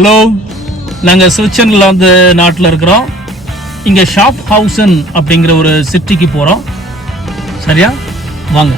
Hello, நாங்கள் Switzerland நாட்டில் இருக்கிறோம். இங்கே ஷாஃப்ஹவுசன் அப்படிங்கிற ஒரு சிட்டிக்கு போகிறோம். சரியா, வாங்க.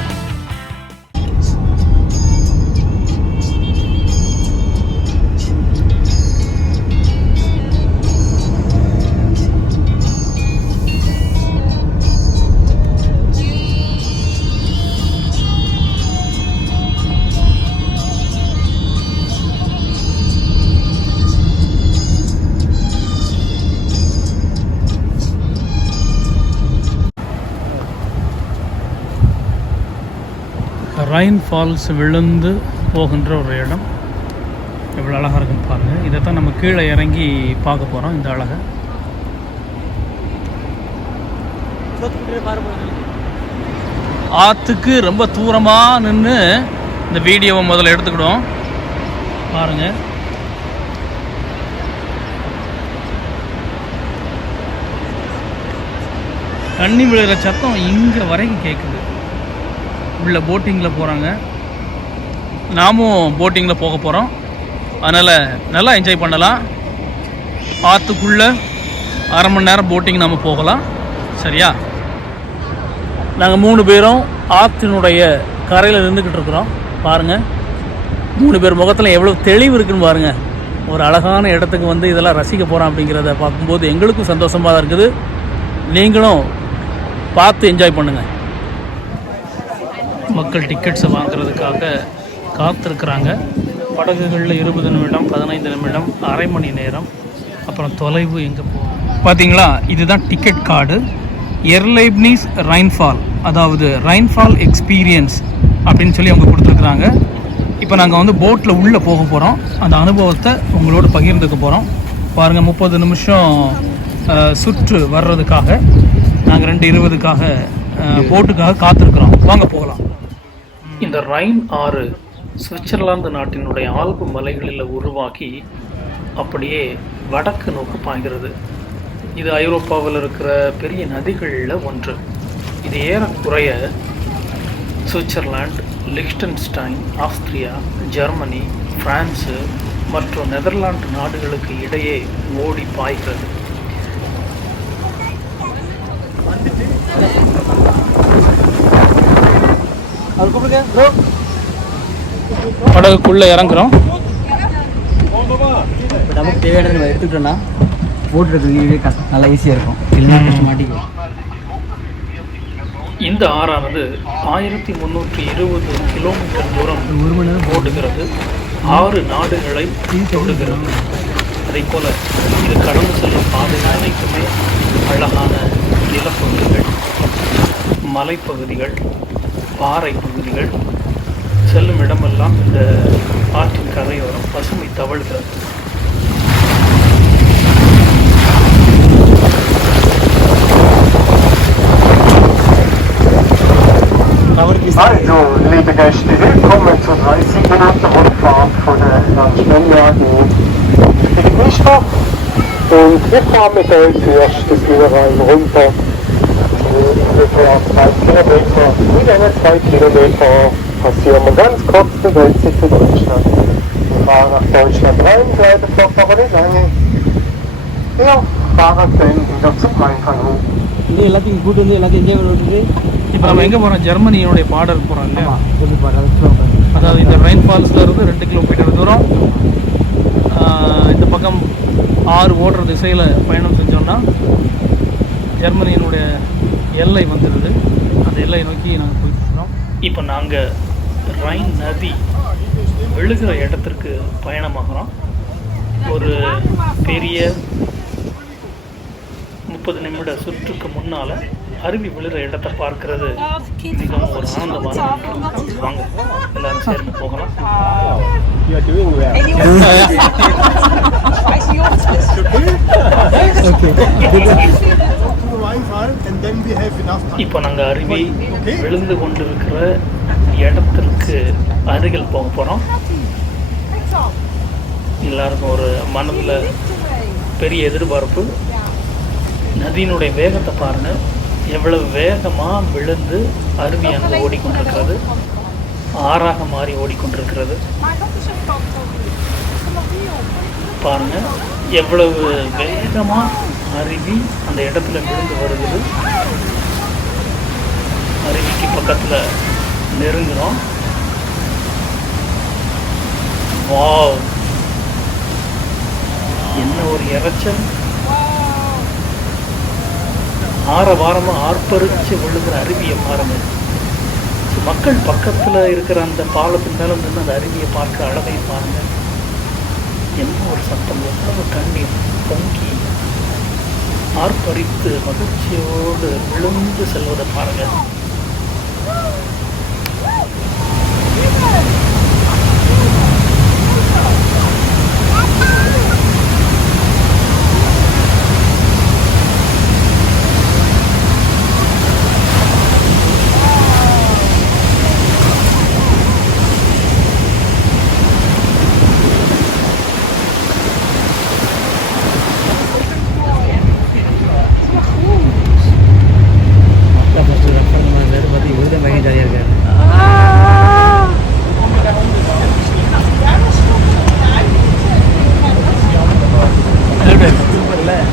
ரைன் ஃபால்ஸ் விழுந்து போகின்ற ஒரு இடம் எவ்வளோ அழகாக இருக்குன்னு பாருங்கள். இதை தான் நம்ம கீழே இறங்கி பார்க்க போகிறோம். இந்த அழகை ஆற்றுக்கு ரொம்ப தூரமாக நின்று இந்த வீடியோவை முதல்ல எடுத்துக்கிடுவோம். பாருங்கள், தண்ணி விழுகிற சத்தம் இங்கே வரைக்கும் கேட்குது. உள்ள போட்டிங்கில் போகிறாங்க, நாமும் போட்டிங்கில் போக போகிறோம். அதனால் நல்லா என்ஜாய் பண்ணலாம். ஆற்றுக்குள்ளே அரை மணி நேரம் போட்டிங் நம்ம போகலாம். சரியா, நாங்கள் 3 பேரும் ஆற்றினுடைய கரையில் இருந்துக்கிட்டு இருக்கிறோம். பாருங்கள், 3 பேர் முகத்தில் எவ்வளோ தெளிவு இருக்குன்னு பாருங்கள். ஒரு அழகான இடத்துக்கு வந்து இதெல்லாம் ரசிக்க போகிறோம் அப்படிங்கிறத பார்க்கும்போது எங்களுக்கும் சந்தோஷமாக தான் இருக்குது. நீங்களும் பார்த்து என்ஜாய் பண்ணுங்கள். மக்கள் டிக்கெட்ஸை வாங்குறதுக்காக காத்திருக்கிறாங்க. படகுகளில் 20 நிமிடம், 15 நிமிடம், அரை மணி நேரம். அப்புறம் தொலைவு எங்கே போகும் பார்த்தீங்களா? இதுதான் டிக்கெட் கார்டு. எர்லைப்னிஸ் ரைன்ஃபால், அதாவது ரைன்ஃபால் எக்ஸ்பீரியன்ஸ் அப்படின்னு சொல்லி அவங்க கொடுத்துருக்குறாங்க. இப்போ நாங்கள் வந்து போட்டில் உள்ளே போக போகிறோம். அந்த அனுபவத்தை உங்களோட பகிர்ந்துக்க போகிறோம். பாருங்கள், 30 நிமிஷம் சுற்று வர்றதுக்காக நாங்கள் 2:20க்காக போட்டுக்காக காத்திருக்கிறோம். வாங்க போகலாம். இந்த ரைன் ஆறு சுவிட்சர்லாந்து நாட்டினுடைய ஆல்பு மலைகளில் உருவாக்கி அப்படியே வடக்கு நோக்கி பாய்கிறது. இது ஐரோப்பாவில் இருக்கிற பெரிய நதிகளில் ஒன்று. இது ஏறக்குறைய சுவிட்சர்லாந்து, லிechtenstein, ஆஸ்திரியா, ஜெர்மனி, பிரான்ஸு மற்றும் நெதர்லாந்து நாடுகளுக்கு இடையே ஓடி பாய்கிறது. படகுக்குள்ளே இறங்குறோம். நமக்கு தேவையானது நம்ம எடுத்துக்கிட்டோம்னா ஓட்டுறதுக்கு நல்லா ஈஸியாக இருக்கும். இல்லைன்னா மாட்டிக்கும். இந்த ஆறானது 1320 கிலோமீட்டர் தூரம் ஓடுகிறது. 6 நாடுகளை தொடுகிறது. அதே போல் இது கடந்து செல்லும் பாதைகள் அனைத்துமே அழகான நிலப்பகுதிகள், மலைப்பகுதிகள், பாறை பகுதிகள். செல்லும் இடமெல்லாம் இந்த ஆற்றின் கரையோரம் பசுமை தவழ்கிறது. Also, liebe Gäste, willkommen zur 30 Minuten Rundfahrt von der Landschnelljagen in Mischbach. Und wir fahren mit euch zuerst das Rhein runter. Ungefähr 2 Kilometer. Mit diesen 2 Kilometer passieren wir ganz kurz die Grenze zu Deutschland. Wir fahren nach Deutschland rein, bleiben dort aber nicht lange. Wir fahren dann wieder zum Rheinfall hoch. இது எல்லாத்தையும் கூட்டு வந்து எல்லாத்தையும் எங்கே வருது? இப்போ நம்ம எங்கே போகிறோம்? ஜெர்மனியோடைய பார்டர் போகிறோம் இல்லையா? பார்டர். அதாவது இந்த ரைன் ஃபால்ஸில் இருந்து 2 கிலோமீட்டர் தூரம் இந்த பக்கம் ஆறு ஓடுற திசையில் பயணம் செஞ்சோம்னா ஜெர்மனியினுடைய எல்லை வந்துடுது. அந்த எல்லையை நோக்கி நாங்கள் போயிட்டுருக்கிறோம். இப்போ நாங்கள் ரைன் நதி விழுகிற இடத்திற்கு பயணமாகிறோம். ஒரு பெரிய 30 நிமிட சுற்றுக்கு முன்னால் அருவி விழுகிற இடத்தை பார்க்கறது மிகவும் ஒரு ஆனந்தமான. வாங்க எல்லாரும் சேர்ந்து போகலாம். இப்போ நாங்கள் அருவி விழுந்து கொண்டிருக்கிற இடத்திற்கு அருகில் போக போகிறோம். எல்லாருக்கும் ஒரு மனதில் பெரிய எதிர்பார்ப்பு. நதியினுடைய வேகத்தை பாருங்கள், எவ்வளவு வேகமாக விழுந்து அருவியானது ஓடிக்கொண்டிருக்கிறது, ஆறாக மாறி ஓடிக்கொண்டிருக்கிறது. பாருங்கள் எவ்வளவு வேகமாக அருவி அந்த இடத்துல விழுந்து வருகிறது. அருவிக்கு பக்கத்தில் நெருங்குறோம். வாவ், என்ன ஒரு இறைச்சல்! வாரமாக ஆர்ப்பரிச்சு விழுகிற அருவியை பாருங்க. மக்கள் பக்கத்தில் இருக்கிற அந்த பாலத்தின் மேலே நின்று அந்த அருவியை பார்க்க அழகை பாருங்க. என்ன ஒரு சத்தம்! எவ்வளவு தண்ணீர் பொங்கி ஆர்ப்பரித்து மகிழ்ச்சியோடு விழுந்து செல்வதை பாருங்க.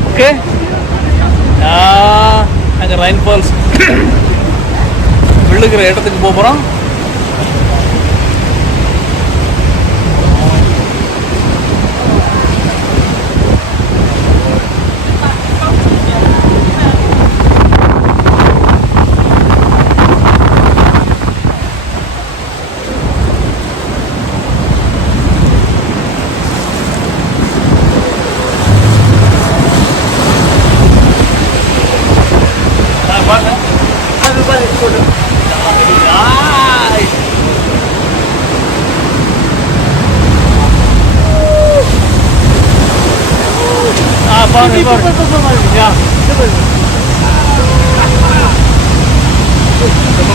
ஓகே, நாங்கள் ரைன் ஃபால்ஸ் விழுகிற இடத்துக்கு போகிறோம்.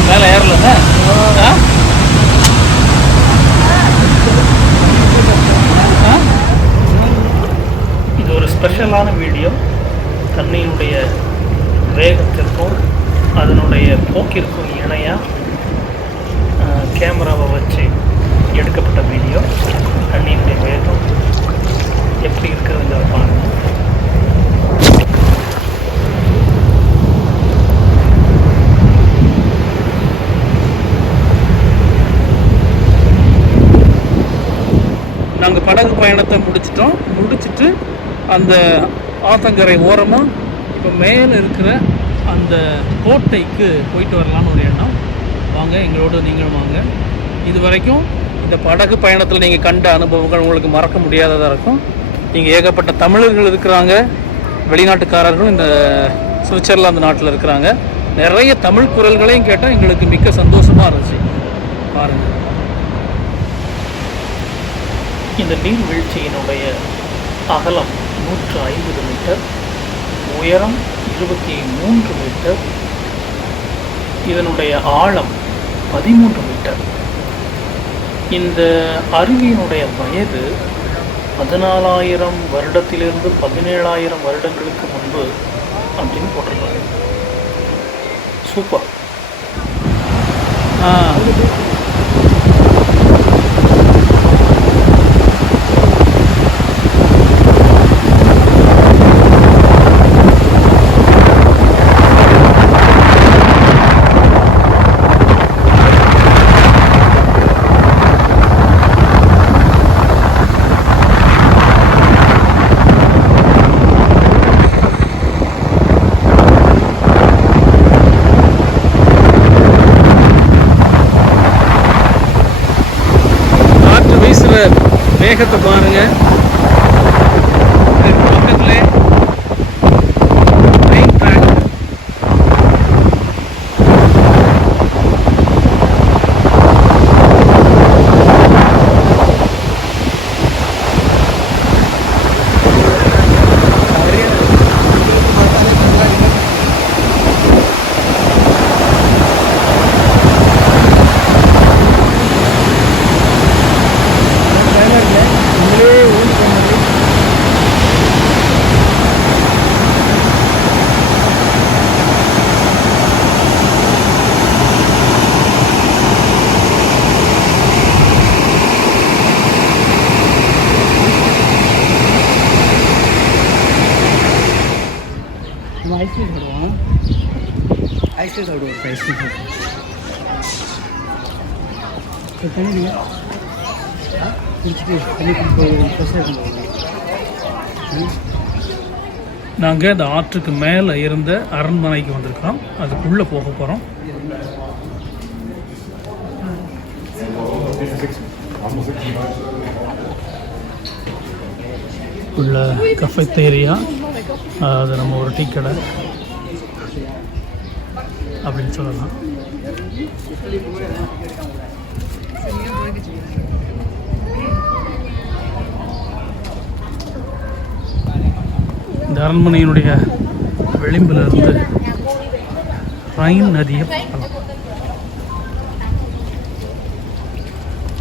மேலே ஏறல. இது ஒரு ஸ்பெஷலான வீடியோ. தண்ணியினுடைய வேகத்திற்கும் அதனுடைய போக்கிற்கும் இணையாக கேமராவை வச்சு எடுக்கப்பட்ட வீடியோ. தண்ணியினுடைய வேகம் எப்படி இருக்குதுங்கிறத பாருங்கள். நாங்கள் படகு பயணத்தை முடிச்சுட்டு அந்த ஆத்தங்கரை ஓரமாக இப்போ மேலே இருக்கிற அந்த கோட்டைக்கு போயிட்டு வரலான்னு ஒரு எண்ணம். வாங்க, எங்களோட நீங்களும் வாங்க. இது வரைக்கும் இந்த படகு பயணத்தில் நீங்கள் கண்ட அனுபவங்கள் உங்களுக்கு மறக்க முடியாததாக இருக்கும். இங்கே ஏகப்பட்ட தமிழர்கள் இருக்கிறாங்க, வெளிநாட்டுக்காரர்களும் இந்த சுவிட்சர்லாந்து நாட்டில் இருக்கிறாங்க. நிறைய தமிழ் குரல்களையும் கேட்டால் எங்களுக்கு மிக்க சந்தோஷமாக இருந்துச்சு. பாருங்கள், இந்த நீர்வீழ்ச்சியினுடைய அகலம் 150 மீட்டர், உயரம் 23 மீட்டர், இதனுடைய ஆழம் 13 மீட்டர். இந்த அருவியினுடைய வயது 14,000 வருடத்திலிருந்து 17,000 வருடங்களுக்கு முன்பு அப்படின்னு போட்டிருக்காங்க. சூப்பர். வேகத்தை பாருங்க. பக்கத்துல ட்ரெயின் ட்ராக். ஐஸ்கிரீம் சாப்பிடுவோம். ஐஸ்கிரீம் சாப்பிடுவோம். ஐஸ்கிரீம் தண்ணி குடிச்சிட்டு தண்ணி நாங்கள் இந்த ஆற்றுக்கு மேலே இருந்த அரண்மனைக்கு வந்திருக்கிறோம். அதுக்குள்ளே போக போகிறோம். உள்ள கஃபெத்தேரியா, அது நம்ம ஒரு டீ கடை அப்படின்னு சொல்லலாம். இந்த அரண்மனையினுடைய விளிம்பில் இருந்து ரைன் நதியை பார்க்கலாம்.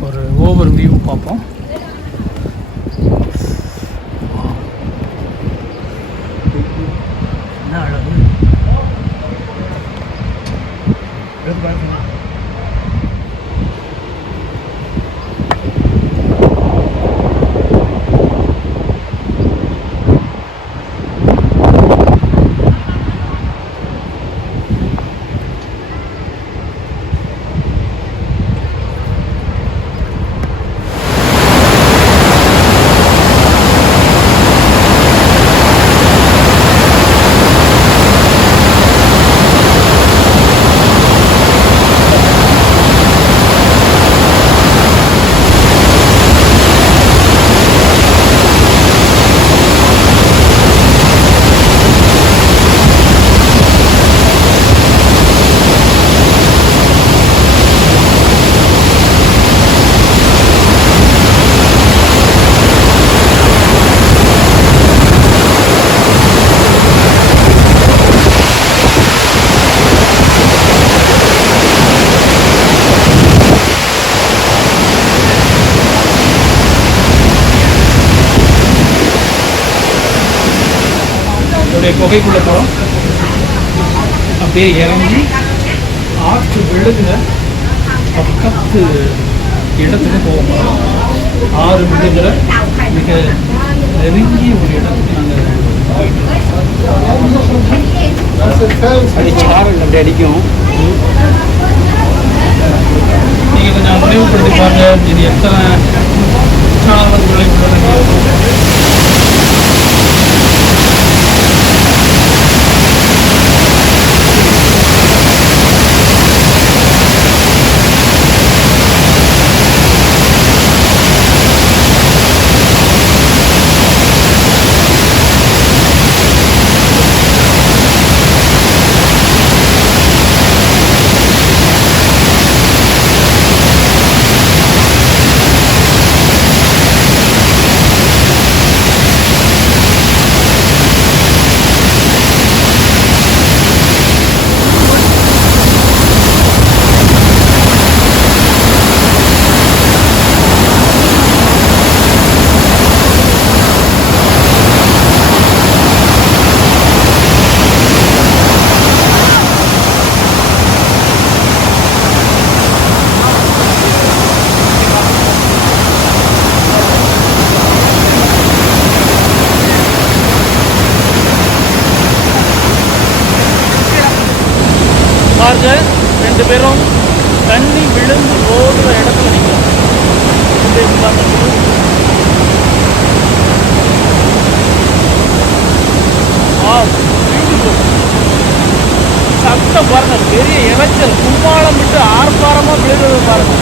ஒரு ஓவர் வியூ பார்ப்போம். என்ன அழகு! குகைக்குள்ளே போகிறோம். அப்படியே இறங்கி ஆற்று விழுகிற பக்கத்து இடத்துக்கு போக போகிறோம். ஆறு விழுகிற மிக நெருங்கிய ஒரு இடத்துக்கு அப்படி சாரல் அப்படி அடிக்கும். நீங்கள் கொஞ்சம் நினைவுபடுத்தி பாருங்க, இது எத்தனை சாரல்களை பாருங்க. ரெண்டு பேரும் தண்ணி விழுந்து ஓடுற இடத்துல நிற்கும். சத்தம் பாருங்க, பெரிய இறைச்சல், கும்மாளம் விட்டு ஆர்ப்பாரமாக விழுகிறது பாருங்க.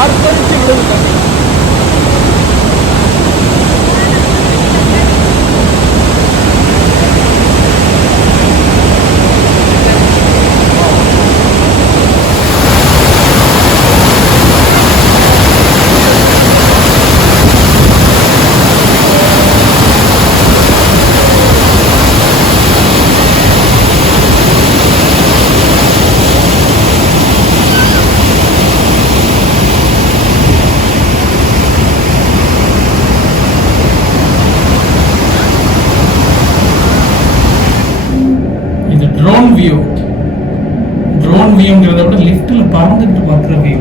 ஆர்ப்பரிச்சு விழுது தண்ணி. ட்ரோன் வியூங்கிறத விட லிஃப்ட்டில் பறந்துட்டு பார்க்குற வியூ.